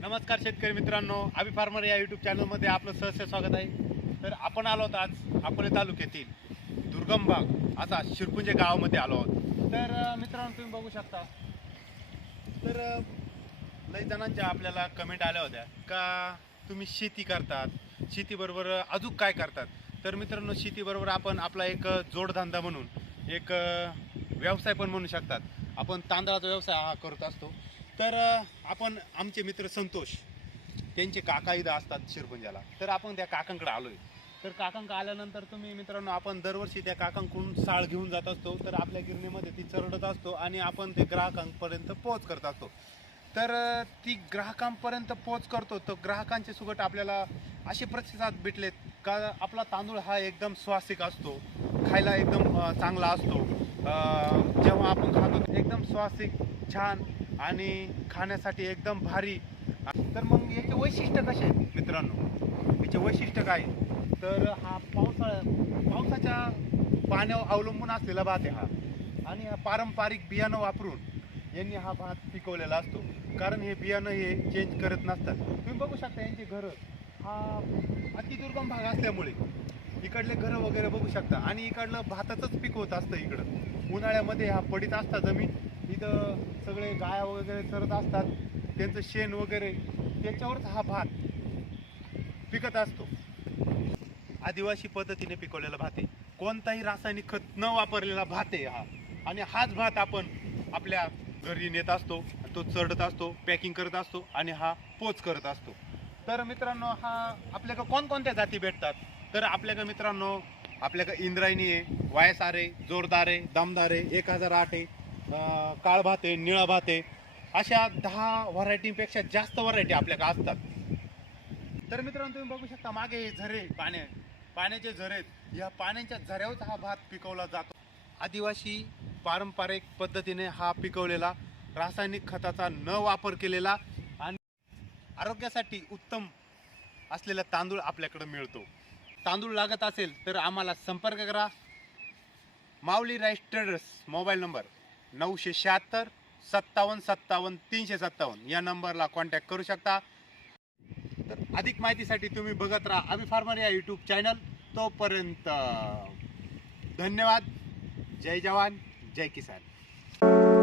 नमस्कार शेतकरी मित्रांनो, अभि फार्मर या यूट्यूब चॅनलमध्ये आपलं सहर्ष स्वागत आहे। तर आपण आलो आहोत आज अकोले तालुक्यातील दुर्गम भाग असा शिरपुंजे गावामध्ये आलो आहोत। तर मित्रांनो तुम्ही बघू शकता, तर लई जणांच्या आपल्याला कमेंट आल्या होत्या का तुम्ही शेती करतात, शेतीबरोबर अजून काय करतात। तर मित्रांनो, शेतीबरोबर आपण आपला एक जोडधंदा म्हणून एक व्यवसाय पण म्हणू शकतात, आपण तांदळाचा व्यवसाय हा करत असतो। तर आपण आमचे मित्र संतोष त्यांचे काका इथं असतात शिरपुंजाला, तर आपण त्या काकांकडे आलोय। तर काकांकडे आल्यानंतर तुम्ही मित्रांनो, आपण दरवर्षी त्या काकांकडून साळ घेऊन जात असतो, तर आपल्या गिरणीमध्ये ती चरडत असतो आणि आपण ते ग्राहकांपर्यंत पोहोच करत असतो। तर ती ग्राहकांपर्यंत पोहोच करतो, तर ग्राहकांचे सुगट आपल्याला असे प्रतिसाद भेटलेत का आपला तांदूळ हा एकदम स्वासिक असतो, खायला एकदम चांगला असतो। जेव्हा आपण खातो एकदम स्वासिक, छान आणि खाण्यासाठी एकदम भारी। तर मग याचे वैशिष्ट्य कसे आहेत मित्रांनो, याचे वैशिष्ट्य काय, तर हा पावसाच्या पाण्यावर अवलंबून असलेला भात आहे हा, आणि हा पारंपरिक बियाणं वापरून यांनी हा भात पिकवलेला असतो। कारण हे बियाणं हे चेंज करत नसतात। तुम्ही बघू शकता यांचे घरं हा अतिदुर्गम भाग असल्यामुळे इकडले घरं वगैरे बघू शकता, आणि इकडलं भाताचंच पीक होत असतं। इकडं उन्हाळ्यामध्ये हा पडीत असतात जमीन, इथं सगळे गाया वगैरे चरत असतात, त्यांचं शेण वगैरे त्याच्यावरच हा भात पिकत असतो। आदिवासी पद्धतीने पिकवलेला भात आहे, कोणताही रासायनिक खत न वापरलेला भात आहे हा, आणि हाच भात आपण आपल्या घरी नेत असतो, तो चढत असतो, पॅकिंग करत असतो आणि हा पोच करत असतो। तर मित्रांनो, हा आपल्याकडे कोणकोणत्या जाती भेटतात, तर आपल्याकडे मित्रांनो आपल्याकडे इंद्रायणी आहे, वायसार आहे, जोरदार आहे, दमदार आहे, 1008 आहे, काळ भात आहे, निळा भात आहे, अशा 10 व्हरायटीपेक्षा जास्त व्हरायटी आपल्याकडे असतात। तर मित्रांनो तुम्ही बघू शकता मागे झरे, पाण्याचे झरे आहेत, या पाण्याच्या झऱ्यावरच हा भात पिकवला जातो। आदिवासी पारंपरिक पद्धतीने हा पिकवलेला, रासायनिक खताचा न वापर केलेला आणि आरोग्यासाठी उत्तम असलेला तांदूळ आपल्याकडे मिळतो। तांदूळ लागत असेल तर आम्हाला संपर्क करा। माऊली राईस ट्रेडर्स, मोबाईल नंबर 976 57 57 357 या नंबरला कॉन्टॅक्ट करू शकता। तर अधिक माहितीसाठी तुम्ही बघत राहा अभि फार्मर या यूट्यूब चॅनल। तोपर्यंत धन्यवाद। जय जवान, जय किसान।